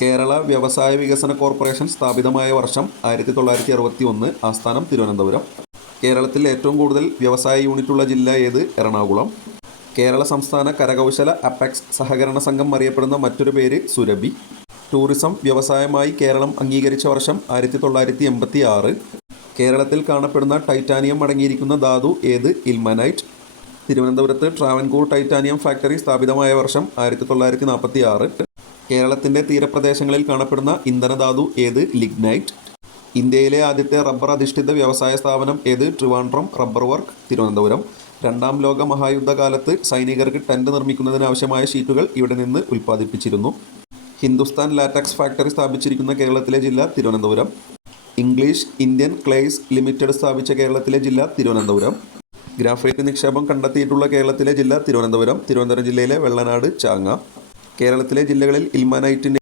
കേരള വ്യവസായ വികസന കോർപ്പറേഷൻ സ്ഥാപിതമായ വർഷം 1961. ആസ്ഥാനം തിരുവനന്തപുരം. കേരളത്തിൽ ഏറ്റവും കൂടുതൽ വ്യവസായ യൂണിറ്റുള്ള ജില്ല ഏത്? എറണാകുളം. കേരള സംസ്ഥാന കരകൗശല അപ്പെക്സ് സഹകരണ സംഘം അറിയപ്പെടുന്ന മറ്റൊരു പേര് സുരഭി. ടൂറിസം വ്യവസായമായി കേരളം അംഗീകരിച്ച വർഷം 1986. കേരളത്തിൽ കാണപ്പെടുന്ന ടൈറ്റാനിയം അടങ്ങിയിരിക്കുന്ന ധാതു ഏത്? ഇൽമനൈറ്റ്. തിരുവനന്തപുരത്ത് ട്രാവൻകൂർ ടൈറ്റാനിയം ഫാക്ടറി സ്ഥാപിതമായ വർഷം 1946. കേരളത്തിൻ്റെ തീരപ്രദേശങ്ങളിൽ കാണപ്പെടുന്ന ഇന്ധനധാതു ഏത്? ലിഗ്നൈറ്റ്. ഇന്ത്യയിലെ ആദ്യത്തെ റബ്ബർ അധിഷ്ഠിത വ്യവസായ സ്ഥാപനം ഏത്? Trivandrum rubber work, Thiruvananthapuram. രണ്ടാം ലോക മഹായുദ്ധകാലത്ത് സൈനികർക്ക് ടെൻ്റ് നിർമ്മിക്കുന്നതിനാവശ്യമായ ഷീറ്റുകൾ ഇവിടെ നിന്ന് ഉൽപ്പാദിപ്പിച്ചിരുന്നു. ഹിന്ദുസ്ഥാൻ ലാറ്റക്സ് ഫാക്ടറി സ്ഥാപിച്ചിരിക്കുന്ന കേരളത്തിലെ ജില്ല Thiruvananthapuram. English Indian clays limited സ്ഥാപിച്ച കേരളത്തിലെ ജില്ല തിരുവനന്തപുരം. ഗ്രാഫൈറ്റ് നിക്ഷേപം കണ്ടെത്തിയിട്ടുള്ള കേരളത്തിലെ ജില്ല തിരുവനന്തപുരം. തിരുവനന്തപുരം ജില്ലയിലെ വെള്ളനാട്, ചാങ്ങ. കേരളത്തിലെ ജില്ലകളിൽ ഇൽമനൈറ്റിൻ്റെ